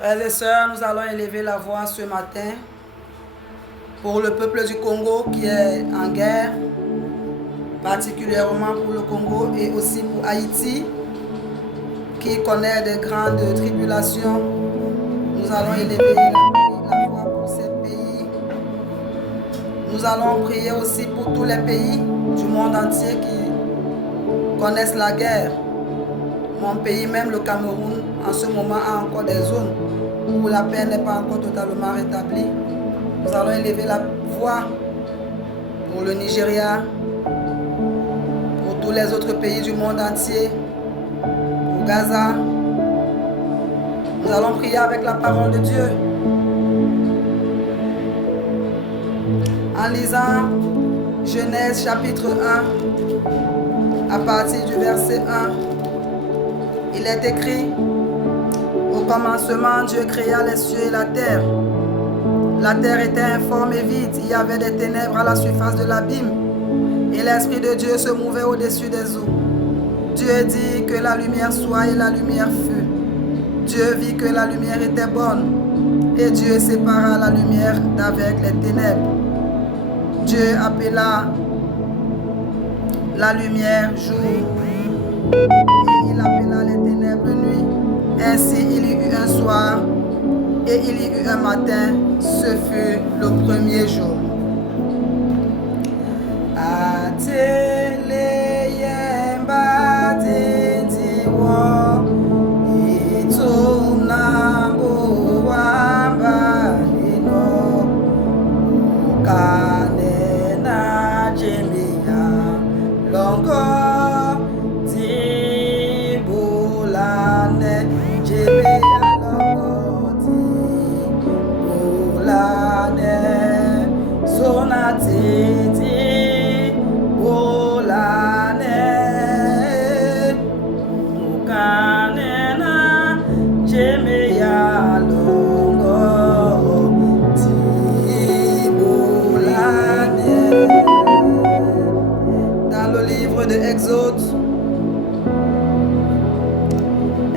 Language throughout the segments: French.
Frères et sœurs, nous allons élever la voix ce matin pour le peuple du Congo qui est en guerre, particulièrement pour le Congo et aussi pour Haïti qui connaît de grandes tribulations. Nous allons élever la voix pour ces pays. Nous allons prier aussi pour tous les pays du monde entier qui connaissent la guerre. Mon pays, même le Cameroun, en ce moment a encore des zones où la paix n'est pas encore totalement rétablie. Nous allons élever la voix pour le Nigeria, pour tous les autres pays du monde entier, pour Gaza. Nous allons prier avec la parole de Dieu. En lisant Genèse chapitre 1, à partir du verset 1, il est écrit: au commencement, Dieu créa les cieux et la terre. La terre était informe et vide, il y avait des ténèbres à la surface de l'abîme, et l'Esprit de Dieu se mouvait au-dessus des eaux. Dieu dit que la lumière soit, et la lumière fut. Dieu vit que la lumière était bonne, et Dieu sépara la lumière d'avec les ténèbres. Dieu appela la lumière jour, et il appela les ténèbres nuit. Ainsi il y eut un soir, et il y eut un matin, ce fut le premier jour.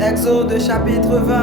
Exode chapitre 20.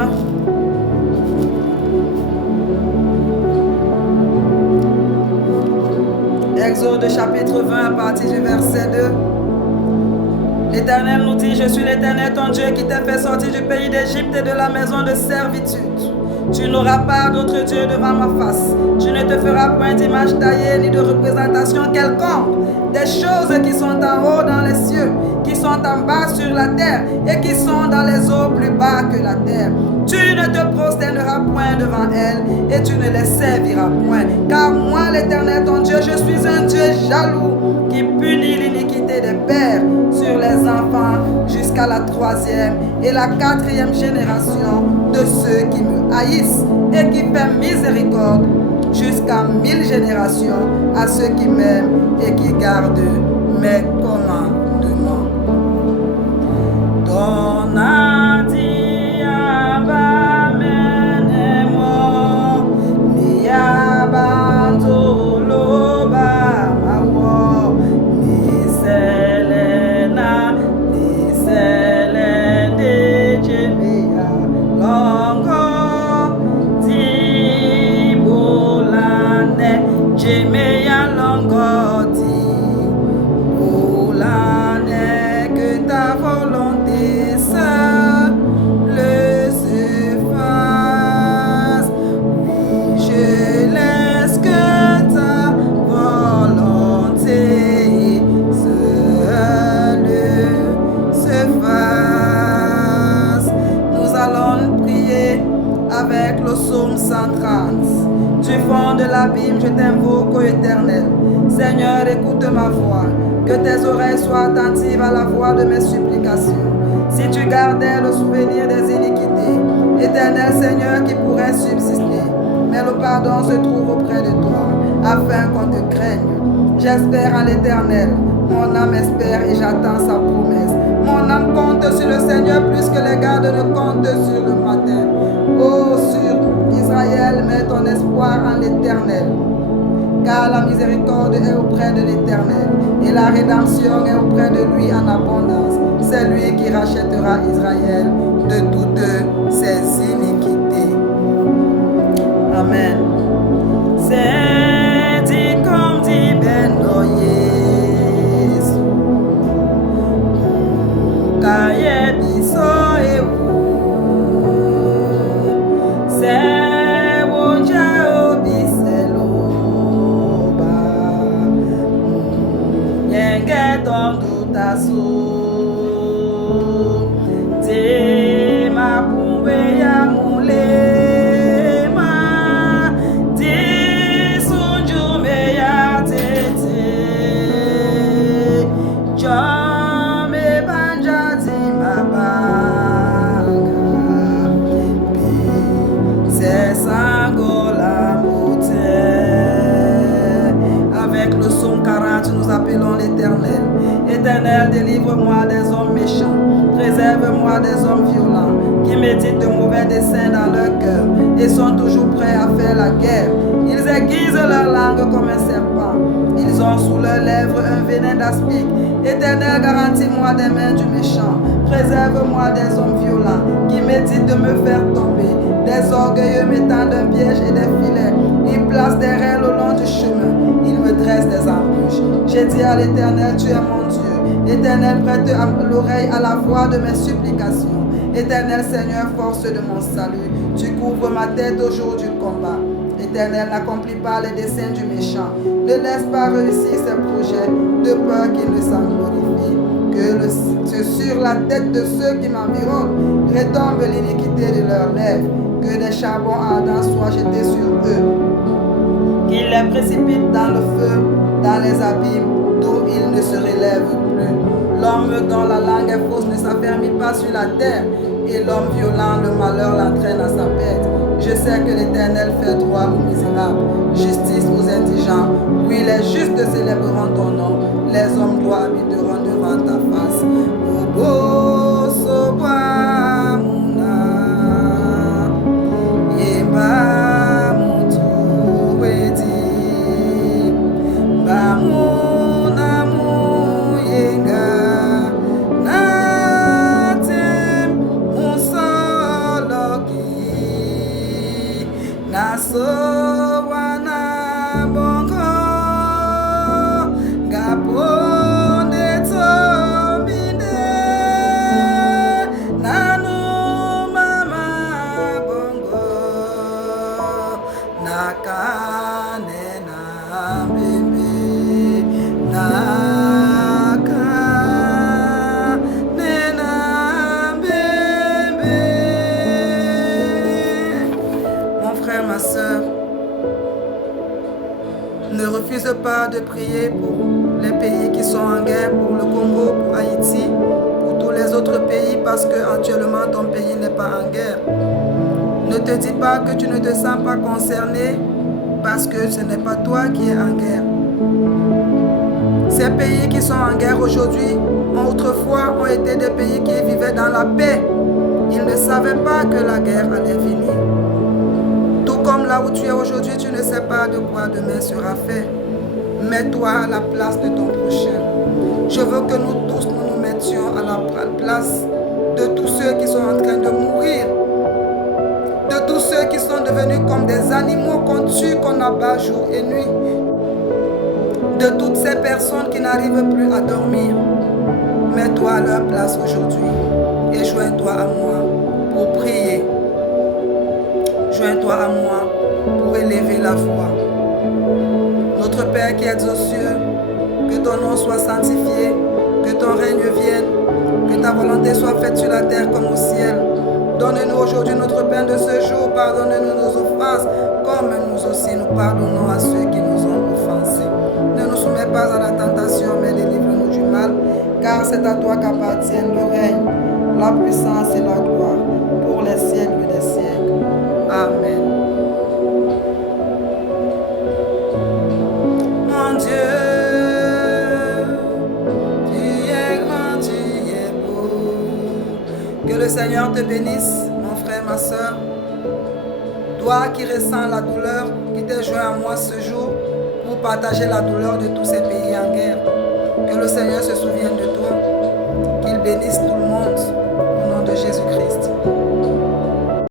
Exode chapitre 20 à partir du verset 2. L'Éternel nous dit: je suis l'Éternel ton Dieu qui t'a fait sortir du pays d'Égypte et de la maison de servitude. Tu n'auras pas d'autre Dieu devant ma face. Tu ne te feras point d'image taillée ni de représentation quelconque des choses qui sont en haut dans les cieux, qui sont en bas sur la terre et qui sont dans les eaux plus bas que la terre. Tu ne te prosterneras point devant elles et tu ne les serviras point. Car moi, l'Éternel ton Dieu, je suis un Dieu jaloux qui punit l'iniquité des pères sur les enfants jusqu'à la 3e et la 4e génération de ceux qui me haïssent, et qui fait miséricorde jusqu'à 1000 générations à ceux qui m'aiment et qui gardent mes commandements. Du fond de l'abîme, je t'invoque, ô Éternel. Seigneur, écoute ma voix. Que tes oreilles soient attentives à la voix de mes supplications. Si tu gardais le souvenir des iniquités, Éternel Seigneur, qui pourrait subsister, mais le pardon se trouve auprès de toi, afin qu'on te craigne. J'espère en l'Éternel. Mon âme espère et j'attends sa promesse. Mon âme compte sur le Seigneur plus que les gardes ne comptent sur le matin. Oh, sur Israël, mets ton espoir en l'Éternel. Car la miséricorde est auprès de l'Éternel et la rédemption est auprès de lui en abondance. C'est lui qui rachètera Israël de toutes ses iniquités. voix des hommes violents qui méditent de mauvais desseins dans leur cœur et sont toujours prêts à faire la guerre. Ils aiguisent leur langue comme un serpent. Ils ont sous leurs lèvres un venin d'aspic. Éternel, garantis-moi des mains du méchant. Préserve-moi des hommes violents qui méditent de me faire tomber, des orgueilleux mettant d'un piège et des filets. Ils placent des rêves au long du chemin. Ils me dressent des embûches. J'ai dit à l'Éternel, tu es mon Dieu. Éternel, prête l'oreille à la voix de mes supplications. Éternel Seigneur, force de mon salut, tu couvres ma tête au jour du combat. Éternel, n'accomplis pas les desseins du méchant. Ne laisse pas réussir ses projets, de peur qu'il ne s'en glorifie. Que sur la tête de ceux qui m'environnent retombe l'iniquité de leurs lèvres. Que des charbons ardents soient jetés sur eux. Qu'il les précipite dans le feu, dans les abîmes, d'où ils ne se relèvent plus. L'homme dont la langue est fausse ne s'affermit pas sur la terre, et l'homme violent, le malheur l'entraîne à sa perte. Je sais que l'Éternel fait droit aux misérables, justice aux indigents. Oui, les justes célébreront ton nom, les hommes droits habiteront devant ta face. Obo soba muna, yeba mutu wedi, bamuna muyenga, natem musoloki, naso. Ne refuse pas de prier pour les pays qui sont en guerre, pour le Congo, pour Haïti, pour tous les autres pays, parce que actuellement ton pays n'est pas en guerre. Ne te dis pas que tu ne te sens pas concerné, parce que ce n'est pas toi qui es en guerre. Ces pays qui sont en guerre aujourd'hui, autrefois ont été des pays qui vivaient dans la paix. Ils ne savaient pas que la guerre allait venir. Comme là où tu es aujourd'hui, tu ne sais pas de quoi demain sera fait. Mets-toi à la place de ton prochain. Je veux que nous tous nous mettions à la place de tous ceux qui sont en train de mourir, de tous ceux qui sont devenus comme des animaux qu'on tue, qu'on abat jour et nuit, de toutes ces personnes qui n'arrivent plus à dormir. Mets-toi à leur place aujourd'hui et joins-toi à moi pour prier. Joins-toi à moi pour élever la voix. Notre Père qui es aux cieux, que ton nom soit sanctifié, que ton règne vienne, que ta volonté soit faite sur la terre comme au ciel. Donne-nous aujourd'hui notre pain de ce jour, pardonne-nous nos offenses, comme nous aussi nous pardonnons à ceux qui nous ont offensés. Ne nous soumets pas à la tentation, mais délivre-nous du mal, car c'est à toi qu'appartiennent le règne, la puissance et la gloire, pour les siècles des siècles. Amen. Mon Dieu, tu es grand, tu es beau. Que le Seigneur te bénisse, mon frère, ma soeur. Toi qui ressens la douleur, qui t'es joint à moi ce jour pour partager la douleur de tous ces pays en guerre. Que le Seigneur se souvienne de toi, qu'il bénisse tout le monde.